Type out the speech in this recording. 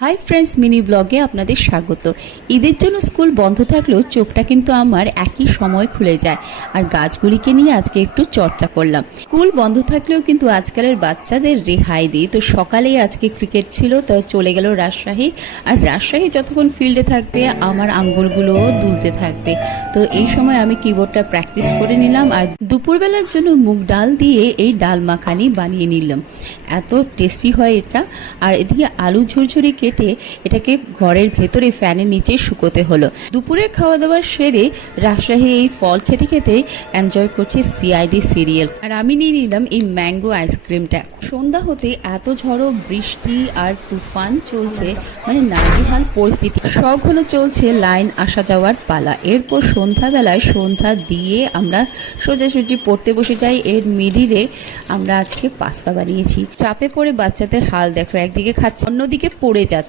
Hi friends, mini ব্লগে আপনাদের স্বাগত। ঈদের জন্য স্কুল বন্ধ থাকলেও চোখটা কিন্তু আমার একই সময় খুলে যায়। আর গাছগুলিকে নিয়ে আজকে একটু চর্চা করলাম। স্কুল বন্ধ থাকলেও কিন্তু আজকালের বাচ্চাদের রেহাই দিই। তো সকালেই আজকে ক্রিকেট ছিল, তো চলে গেল রাজশাহী। আর রাজশাহী যতক্ষণ ফিল্ডে থাকবে আমার আঙ্গুলগুলোও দুলতে থাকবে। তো এই সময় আমি কিবোর্ডটা প্র্যাকটিস করে নিলাম। আর দুপুরবেলার জন্য মুগ ডাল দিয়ে এই ডাল মাখানি বানিয়ে নিলাম। এত টেস্টি হয় এটা। আর এদিকে আলু ঝুরঝুরি কেটে এটাকে ঘরের ভেতরে ফ্যানের নিচে শুকোতে হলো। দুপুরের খাওয়া দাওয়া সেরে রাজশাহী এই ফল খেতে খেতে এনজয় করছি সিআইডি সিরিয়াল। আর আমি নিয়ে নিলাম এই ম্যাঙ্গো আইসক্রিমটা। সন্ধ্যা হতে এত ঝড়ো বৃষ্টি আর তুফান চলছে, মানে নাজেহাল পরিস্থিতি। সঘন চলছে লাইন আসা যাওয়ার পালা। এরপর সন্ধ্যাবেলায় সন্ধ্যা দিয়ে আমরা সোজাসুজি পড়তে বসে যাই। এর মিডিলে আমরা আজকে পাস্তা বানিয়েছি। চাপে পড়ে বাচ্চাদের হাল দেখো, একদিকে খাচ্ছে অন্যদিকে পড়ে যাচ্ছে।